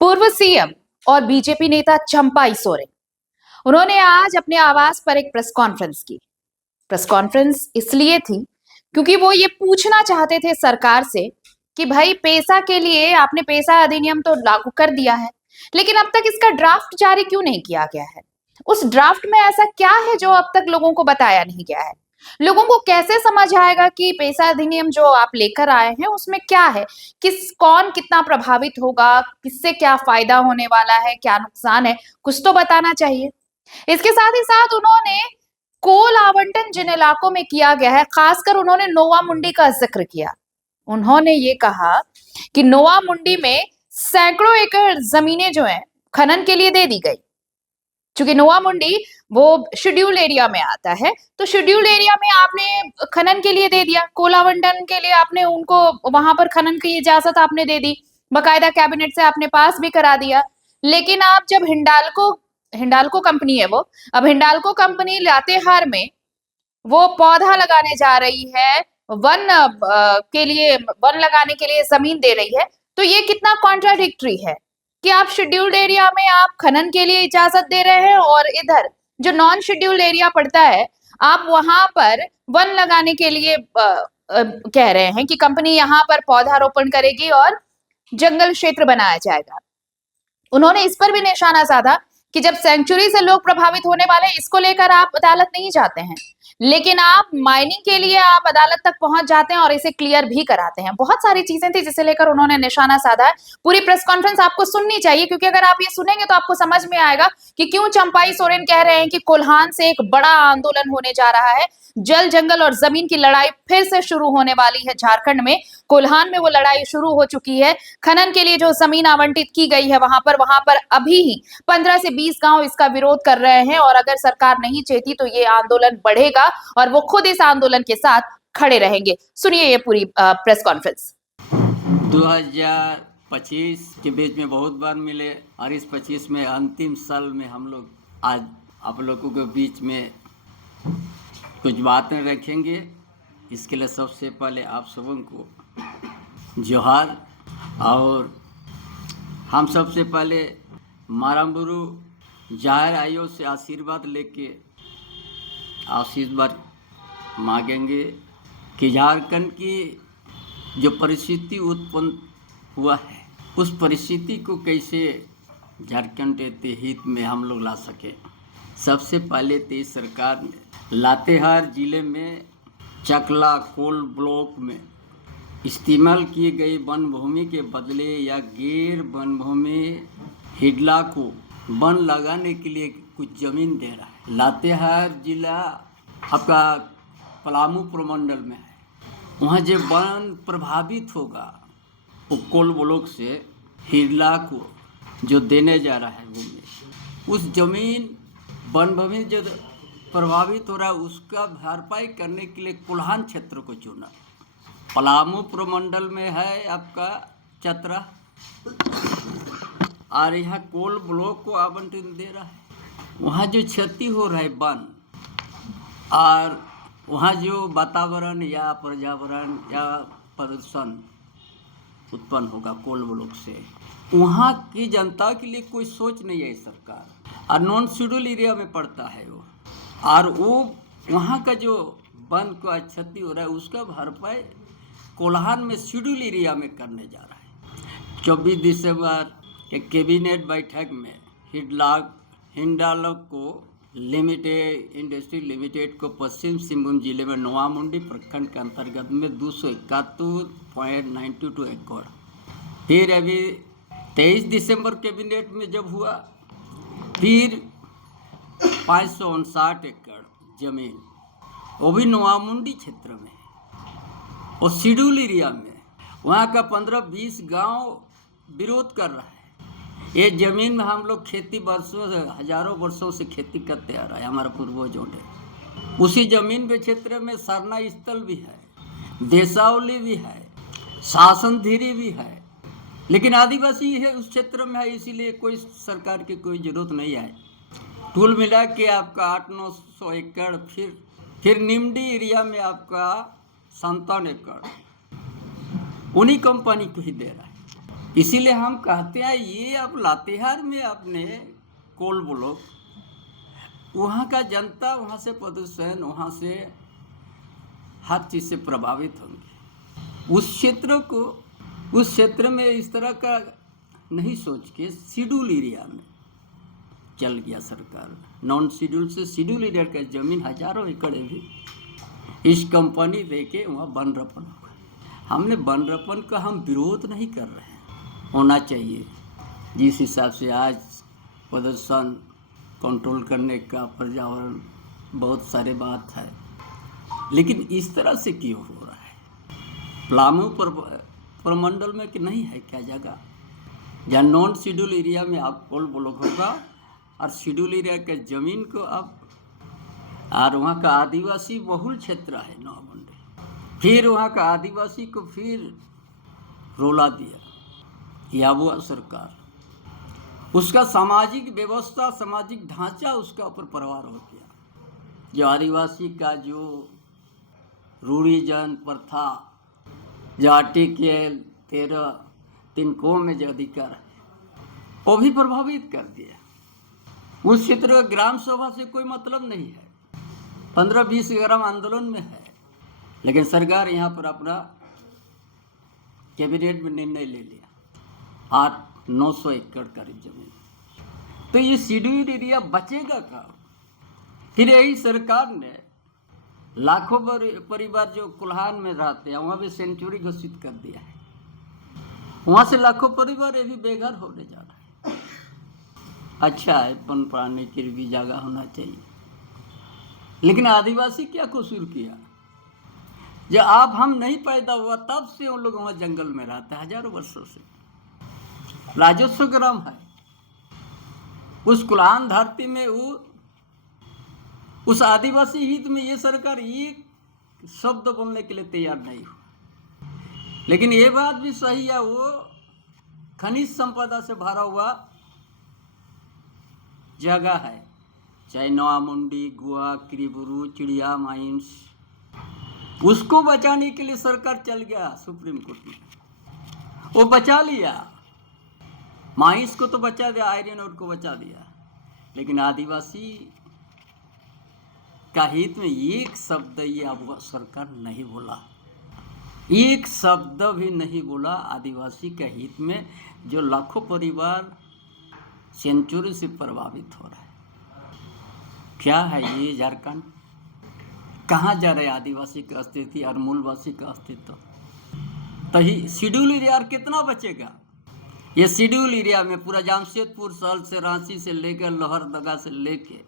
पूर्व सीएम और बीजेपी नेता चंपाई सोरेन उन्होंने आज अपने आवास पर एक प्रेस कॉन्फ्रेंस की। प्रेस कॉन्फ्रेंस इसलिए थी क्योंकि वो ये पूछना चाहते थे सरकार से कि भाई पेसा के लिए आपने पेसा अधिनियम तो लागू कर दिया है, लेकिन अब तक इसका ड्राफ्ट जारी क्यों नहीं किया गया है। उस ड्राफ्ट में ऐसा क्या है जो अब तक लोगों को बताया नहीं गया है। लोगों को कैसे समझ आएगा कि पेसा अधिनियम जो आप लेकर आए हैं उसमें क्या है, कौन कितना प्रभावित होगा, किससे क्या फायदा होने वाला है, क्या नुकसान है, कुछ तो बताना चाहिए। इसके साथ ही साथ उन्होंने कोल आवंटन जिन इलाकों में किया गया है, खासकर उन्होंने नोवा मुंडी का जिक्र किया। उन्होंने ये कहा कि नोवा मुंडी में सैकड़ों एकड़ जमीनें जो हैं खनन के लिए दे दी गई। चूंकि नोवा मुंडी वो शेड्यूल एरिया में आता है, तो शेड्यूल एरिया में आपने खनन के लिए दे दिया, कोल आवंटन के लिए आपने उनको वहां पर खनन की इजाजत आपने दे दी, बकायदा कैबिनेट से आपने पास भी करा दिया। लेकिन आप जब हिंडाल्को हिंडाल्को कंपनी है वो, अब हिंडाल्को कंपनी लातेहार में वो पौधा लगाने जा रही है, के लिए वन लगाने के लिए जमीन दे रही है, तो ये कितना कॉन्ट्राडिक्टरी है कि आप शेड्यूल्ड एरिया में आप खनन के लिए इजाजत दे रहे हैं और इधर जो नॉन शेड्यूल्ड एरिया पड़ता है आप वहां पर वन लगाने के लिए कह रहे हैं कि कंपनी यहाँ पर पौधारोपण करेगी और जंगल क्षेत्र बनाया जाएगा। उन्होंने इस पर भी निशाना साधा कि जब सेंचुरी से लोग प्रभावित होने वाले हैं, इसको लेकर आप अदालत नहीं जाते हैं, लेकिन आप माइनिंग के लिए आप अदालत तक पहुंच जाते हैं और इसे क्लियर भी कराते हैं। बहुत सारी चीजें थी जिसे लेकर उन्होंने निशाना साधा है। पूरी प्रेस कॉन्फ्रेंस आपको सुननी चाहिए, क्योंकि अगर आप ये सुनेंगे तो आपको समझ में आएगा कि क्यों चंपाई सोरेन कह रहे हैं कि कोल्हान से एक बड़ा आंदोलन होने जा रहा है। जल जंगल और जमीन की लड़ाई फिर से शुरू होने वाली है झारखंड में। कोल्हान में वो लड़ाई शुरू हो चुकी है। खनन के लिए जो जमीन आवंटित की गई है वहां पर अभी ही 15 से 20 गांव इसका विरोध कर रहे हैं और अगर सरकार नहीं चाहती तो ये आंदोलन बढ़ेगा और वो खुद इस आंदोलन के साथ खड़े रहेंगे। सुनिए ये पूरी प्रेस कॉन्फ्रेंस। 2025 के बीच में बहुत बार मिले और इस 25 में अंतिम साल में हम लोग आज आप लोगों के बीच में कुछ बातें रखेंगे। इसके लिए सबसे पहले आप सबों को जोहार। और हम सबसे पहले मारामुरु जाहिर आयो से आशीर्वाद लेके आशीर्वाद मांगेंगे कि झारखंड की जो परिस्थिति उत्पन्न हुआ है उस परिस्थिति को कैसे झारखंड के हित में हम लोग ला सके। सबसे पहले तो सरकार ने लातेहार जिले में चकला कोल ब्लॉक में इस्तेमाल की गई वन भूमि के बदले या गैर वन भूमि हिडला को वन लगाने के लिए कुछ जमीन दे रहा है। लातेहार जिला आपका पलामू प्रमंडल में है। वहाँ जो वन प्रभावित होगा वो कोल ब्लॉक से हिडला को जो देने जा रहा है भूमि, उस जमीन वन भूमि जो प्रभावित हो रहा है उसका भरपाई करने के लिए कोल्हान क्षेत्र को चुना। पलामू प्रमंडल में है आपका चतरा और यहाँ कोल ब्लॉक को आवंटन दे रहा है। वहाँ जो क्षति हो रहा है वन और वहाँ जो वातावरण या पर्यावरण या प्रदूषण उत्पन्न होगा कोल ब्लॉक से, वहाँ की जनता के लिए कोई सोच नहीं है सरकार। और नॉन शेड्यूल एरिया में पड़ता है वो, और वो वहाँ का जो वन का क्षति हो रहा है उसका भरपाई कोल्हान में शेड्यूल एरिया में करने जा रहा है। 24 दिसंबर के कैबिनेट बैठक में हिंडाल्को को लिमिटेड इंडस्ट्री लिमिटेड को पश्चिम सिंहभूम जिले में नोवा मुंडी प्रखंड के अंतर्गत में 271.92 एकड़। फिर अभी 23 दिसंबर कैबिनेट में जब हुआ फिर 559 एकड़ जमीन, वो भी नोवा मुंडी क्षेत्र में और शेड्यूल एरिया में। वहाँ का 15-20 गांव विरोध कर रहा है। ये जमीन में हम लोग खेती वर्षों से हजारों वर्षों से खेती करते आ रहा है, हमारा पूर्वजों ने। उसी जमीन के क्षेत्र में सरना स्थल भी है, देसावली भी है, शासन धीरी भी है, लेकिन आदिवासी है उस क्षेत्र में है, इसीलिए कोई सरकार की कोई जरूरत नहीं है। टूल मिला के आपका 800-900 एकड़ फिर निमडी एरिया में आपका 57 एकड़ उन्हीं कंपनी को ही दे रहा है। इसीलिए हम कहते हैं ये अब लातेहार में अपने कोल ब्लॉक, वहाँ का जनता, वहाँ से प्रदूषण, वहाँ से हर चीज़ से प्रभावित होंगे। उस क्षेत्र में इस तरह का नहीं सोच के शेड्यूल एरिया में चल गया सरकार। नॉन शेड्यूल से शेड्यूल एरिया का जमीन हजारों एकड़ भी इस कंपनी दे के वहाँ वन रोपण होगा। हमने वन रोपण का हम विरोध नहीं कर रहे हैं, होना चाहिए। जिस हिसाब से आज प्रदूषण कंट्रोल करने का पर्यावरण बहुत सारे बात है, लेकिन इस तरह से क्यों हो रहा है? पलामू प्रमंडल में कि नहीं है क्या जगह जहाँ नॉन शेड्यूल एरिया में आप कोल ब्लॉक होगा और शेड्यूल एरिया के ज़मीन को आप, और वहाँ का आदिवासी बहुल क्षेत्र है नौमंडी, फिर वहाँ का आदिवासी को फिर रोला दिया या वो सरकार, उसका सामाजिक व्यवस्था, सामाजिक ढांचा उसका ऊपर प्रवार हो गया। जो आदिवासी का जो रूढ़िजन प्रथा, जो आर्टिकल 13 तिनको में जो अधिकार है, वो भी प्रभावित कर दिया। उस क्षेत्र का ग्राम सभा से कोई मतलब नहीं है, 15-20 ग्राम आंदोलन में है, लेकिन सरकार यहाँ पर अपना कैबिनेट में निर्णय ले लिया 800-900 एकड़ करीब जमीन। तो ये शेड्यूल एरिया बचेगा कहाँ? फिर यही सरकार ने लाखों परिवार जो कुल्हान में रहते हैं वहाँ भी सेंचुरी घोषित कर दिया है। वहाँ से लाखों परिवार ये भी बेघर होने जा रहा है। अच्छा है, पन पाने के लिए भी जगह होना चाहिए, लेकिन आदिवासी क्या कसूर किया? जब आप हम नहीं पैदा हुआ तब से उन लोग वहाँ जंगल में रहते हैं हजारों वर्षों से। राजस्व ग्राम है, उस कुल्हान धरती में उस आदिवासी हित में ये सरकार एक शब्द बोलने के लिए तैयार नहीं हुआ। लेकिन ये बात भी सही है, वो खनिज संपदा से भरा हुआ जगह है, चाहे नौमुंडी, गुआ, किरीबुरू, चिड़िया माइंस, उसको बचाने के लिए सरकार चल गया सुप्रीम कोर्ट में, वो बचा लिया। माइंस को तो बचा दिया, आयरन ओर को बचा दिया, लेकिन आदिवासी का हित में एक शब्द ये अब सरकार नहीं बोला, एक शब्द भी नहीं बोला आदिवासी के हित में, जो लाखों परिवार सेंचुरी से प्रभावित हो रहा है। क्या है ये झारखंड? कहाँ जा रहे आदिवासी का अस्तित्व और मूलवासी का अस्तित्व? तो ही शेड्यूल एरिया कितना बचेगा? ये शेड्यूल एरिया में पूरा जमशेदपुर शहर से, रांची से लेकर लोहरदगा से लेके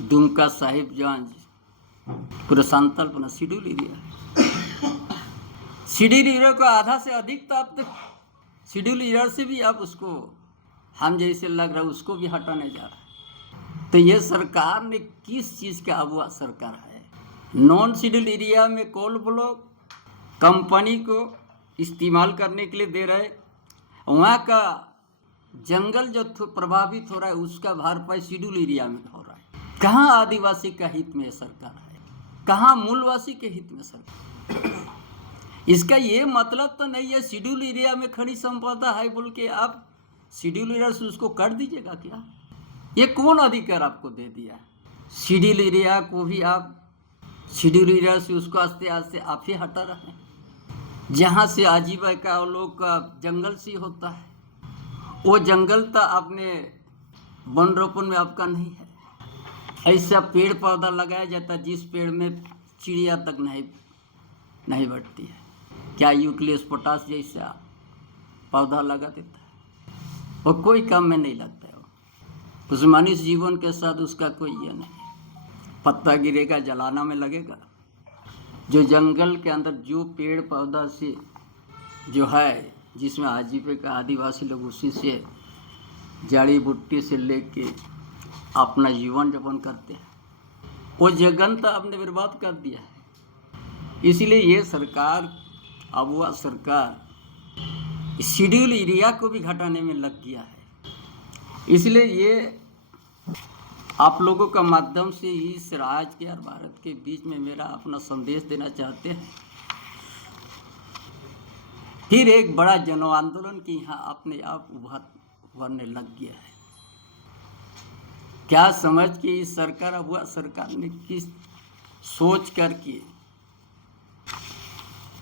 दुमका, साहिबगंज, पूरा सांतलपना शेड्यूल एरिया है। शेड्यूल एरिया को आधा से अधिक तो अब तक शेड्यूल एरिया से भी अब उसको हम जैसे लग रहा है उसको भी हटाने जा रहा है। तो ये सरकार ने किस चीज़ का अगुवा सरकार है? नॉन शेड्यूल एरिया में कोल ब्लॉक कंपनी को इस्तेमाल करने के लिए दे रहे, वहाँ का जंगल जो प्रभावित हो रहा है उसका भरपाई शेड्यूल एरिया में हो रहा है। कहाँ आदिवासी का हित में सरकार है? कहाँ मूलवासी के हित में सरकार? इसका ये मतलब तो नहीं है शेड्यूल एरिया में खनिज संपदा है बोल के आप शेड्यूल एरिया से उसको कर दीजिएगा क्या? ये कौन अधिकार आपको दे दिया? शेड्यूल एरिया को भी आप शेड्यूल एरिया से उसको आस्ते आस्ते आप ही हटा रहे हैं। जहाँ से आजीविका लोग का जंगल सी होता है, वो जंगल तो अपने वन रोपण में आपका नहीं है। ऐसा पेड़ पौधा लगाया जाता है जिस पेड़ में चिड़िया तक नहीं बैठती है। क्या यूक्लियस पोटास जैसा पौधा लगा देता है, वो कोई काम में नहीं लगता है। उस मनुष्य जीवन के साथ उसका कोई ये नहीं। पत्ता गिरेगा जलाना में लगेगा। जो जंगल के अंदर जो पेड़ पौधा से जो है, जिसमें आजीविका आदिवासी लोग उसी से जड़ी बूटी से लेके अपना जीवन यापन करते हैं, वो जगन तो आपने बर्बाद कर दिया है। इसलिए ये सरकार, अब वह सरकार शेड्यूल एरिया को भी घटाने में लग गया है। इसलिए ये आप लोगों का माध्यम से इस राज्य के और भारत के बीच में मेरा अपना संदेश देना चाहते हैं फिर एक बड़ा जन आंदोलन की यहाँ अपने आप उभरने लग गया है। क्या समझ के इस सरकार हुआ, सरकार ने किस सोच करके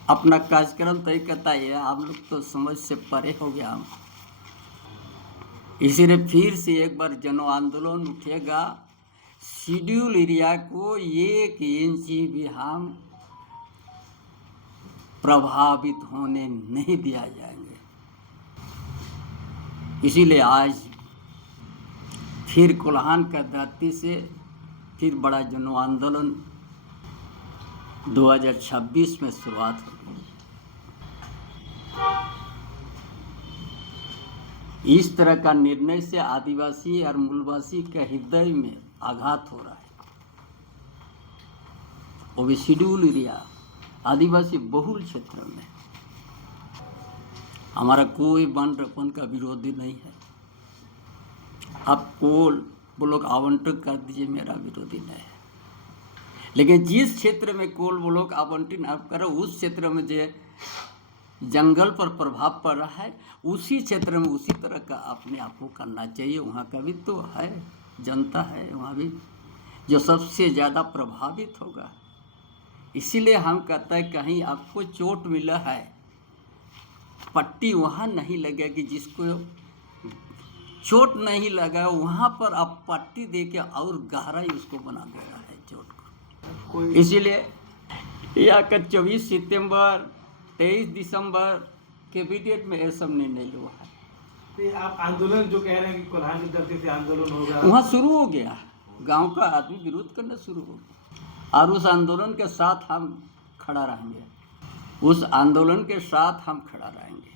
अपना कार्यक्रम तय करता है, आप लोग तो समझ से परे हो गया। इसीलिए फिर से एक बार जन आंदोलन उठेगा। शेड्यूल एरिया को 1 इंच भी हम प्रभावित होने नहीं दिया जाएंगे। इसीलिए आज फिर कोल्हान का धरती से फिर बड़ा जन आंदोलन 2026 में शुरुआत होगी। इस तरह का निर्णय से आदिवासी और मूलवासी के हृदय में आघात हो रहा है। वो भी शेड्यूल एरिया, आदिवासी बहुल क्षेत्र में। हमारा कोई वन रोपण का विरोधी नहीं है। आप कोल ब्लॉक आवंटन कर दीजिए, मेरा विरोधी नहीं है। लेकिन जिस क्षेत्र में कोल ब्लॉक आवंटन आप करो, उस क्षेत्र में जो जंगल पर प्रभाव पड़ रहा है, उसी क्षेत्र में उसी तरह का अपने आप को करना चाहिए। वहाँ का भी तो है, जनता है वहाँ भी, जो सबसे ज़्यादा प्रभावित होगा। इसीलिए हम कहते हैं कहीं आपको चोट मिला है, पट्टी वहाँ नहीं लगेगी। जिसको चोट नहीं लगा वहाँ पर आप पट्टी दे के और गहराई उसको बना दे रहा है चोट को। इसीलिए यह 24 सितंबर 23 दिसंबर के बीच में ये सब निर्णय हुआ है। तो आप आंदोलन जो कह रहे हैं कि कोल्हान की धरती से आंदोलन होगा, वहाँ शुरू हो गया, गांव का आदमी विरोध करना शुरू हो गया। और उस आंदोलन के साथ हम खड़ा रहेंगे, उस आंदोलन के साथ हम खड़ा रहेंगे।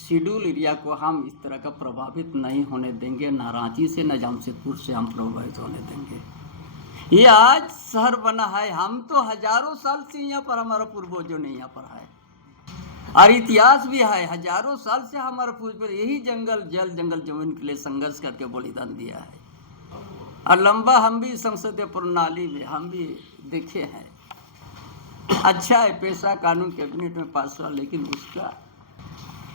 शेड्यूल एरिया को हम इस तरह का प्रभावित नहीं होने देंगे, ना रांची से न जमशेदपुर से हम प्रभावित होने देंगे। ये आज शहर बना है, हम तो हजारों साल से यहाँ पर, हमारा पूर्वजों ने यहाँ पर है और इतिहास भी है। हजारों साल से हमारा पूर्वज यही जंगल जंगल जमीन के लिए संघर्ष करके बलिदान दिया है। और लंबा हम भी संसदीय प्रणाली में हम भी देखे हैं। अच्छा है पेशा कानून कैबिनेट में पास हुआ, लेकिन उसका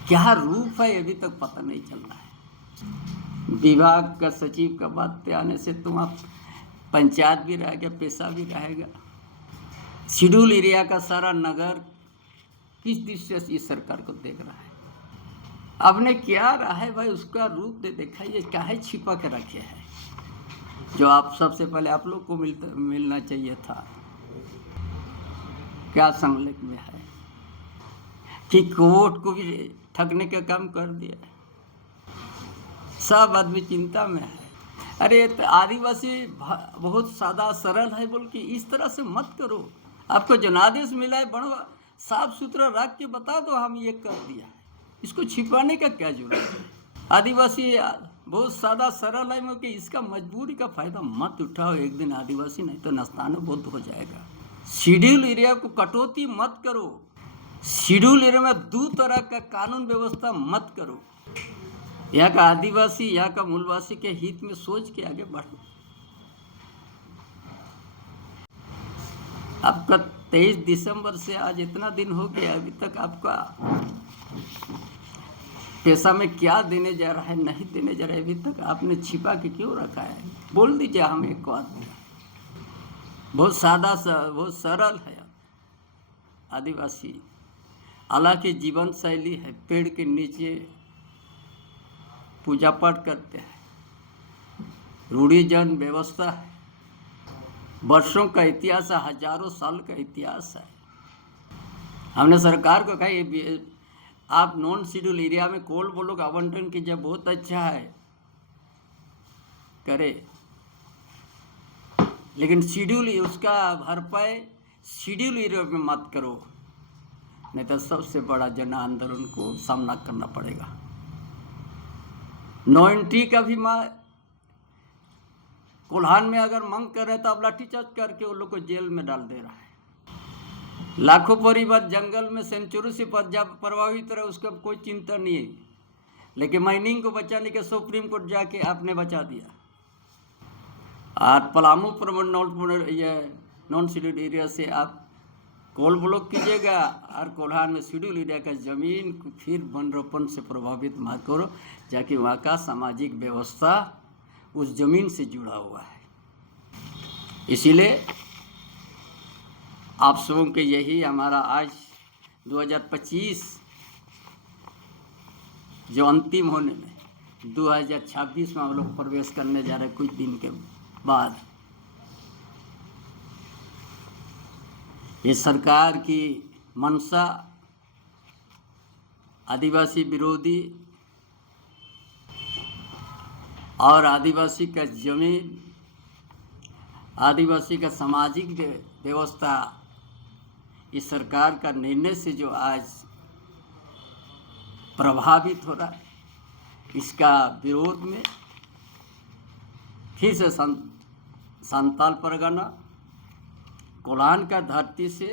क्या रूप है अभी तक पता नहीं चल रहा है। विभाग का सचिव का बात आने से तुम आप पंचायत भी रहेगा, पेशा भी रहेगा। शेड्यूल एरिया का सारा नगर किस दृष्टि से इस सरकार को देख रहा है? आपने क्या रहा है भाई, उसका रूप दे देखा। ये काहे छिपा के रखे है, जो आप सबसे पहले आप लोग को मिलना चाहिए था। क्या संकल्प में है कि कोर्ट को भी ठगने का काम कर दिया। सब आदमी चिंता में है। अरे तो आदिवासी बहुत सादा सरल है बोल के इस तरह से मत करो। आपको जनादेश मिला है, बड़ा साफ सुथरा रख के बता दो हम ये कर दिया है। इसको छिपाने का क्या जरूरत है? आदिवासी बहुत सादा सरल है, क्योंकि इसका मजबूरी का फायदा मत उठाओ। एक दिन आदिवासी नहीं तो नस्तान बुद्ध हो जाएगा। शेड्यूल एरिया को कटौती मत करो। शेड्यूल एरिया में दो तरह का कानून व्यवस्था मत करो। यहाँ का आदिवासी, यहाँ का मूलवासी के हित में सोच के आगे बढ़ो। आपका 23 दिसंबर से आज इतना दिन हो गया, अभी तक आपका पैसा में क्या देने जा रहा है, नहीं देने जा रहा है, अभी तक आपने छिपा के क्यों रखा है? बोल दीजिए हम एक बात। बहुत सादा बहुत सरल है आदिवासी। अलग की जीवन शैली है, पेड़ के नीचे पूजा पाठ करते हैं, रूढ़िजन व्यवस्था है, वर्षों का इतिहास है, हजारों साल का इतिहास है। हमने सरकार को कहा आप नॉन शेड्यूल एरिया में कोल ब्लॉक आवंटन कीजिए, बहुत अच्छा है करे, लेकिन शेड्यूल उसका भरपाई शेड्यूल एरिया में मत करो, नहीं तो सबसे बड़ा जन आंदोलन को सामना करना पड़ेगा। नो एंट्री का भी कोल्हान में अगर मांग कर रहे तो अब लाठीचार्ज करके उन लोग को जेल में डाल दे रहा है। लाखों परिवार जंगल में सेंचुरी से प्रभावित रहे, उसका कोई चिंता नहीं है, लेकिन माइनिंग को बचाने के सुप्रीम कोर्ट जाके आपने बचा दिया। और पलामू नॉन शेड्यूल्ड एरिया से आप कोल ब्लॉक कीजिएगा और कोल्हान में शेड्यूल एरिया का ज़मीन को फिर वन रोपण से प्रभावित मत करो, जाकि वहाँ का सामाजिक व्यवस्था उस ज़मीन से जुड़ा हुआ है। इसीलिए आप सबों के यही हमारा आज 2025 जो अंतिम होने में 2026 में हम लोग प्रवेश करने जा रहे हैं कुछ दिन के बाद। ये सरकार की मंशा आदिवासी विरोधी और आदिवासी का जमीन, आदिवासी का सामाजिक व्यवस्था, इस सरकार का निर्णय से जो आज प्रभावित हो रहा है, इसका विरोध में फिर से संताल परगना कोल्हान का धरती से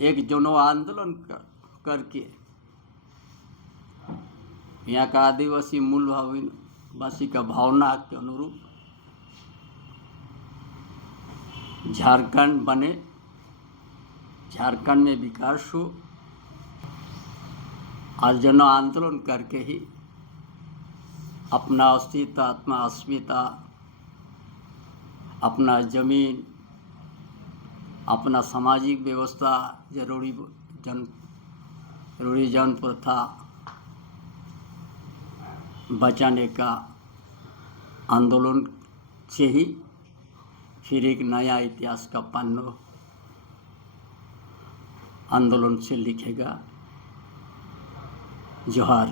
एक जनो आंदोलन करके यहाँ का आदिवासी मूल भाववासी का भावना के अनुरूप झारखंड बने, झारखंड में विकास हो। आज जन आंदोलन करके ही अपना अस्तित्व, आत्मा अस्मिता, अपना जमीन, अपना सामाजिक व्यवस्था, जरूरी जन प्रथा बचाने का आंदोलन से ही फिर एक नया इतिहास का पन्ना आंदोलन से लिखेगा। जोहार।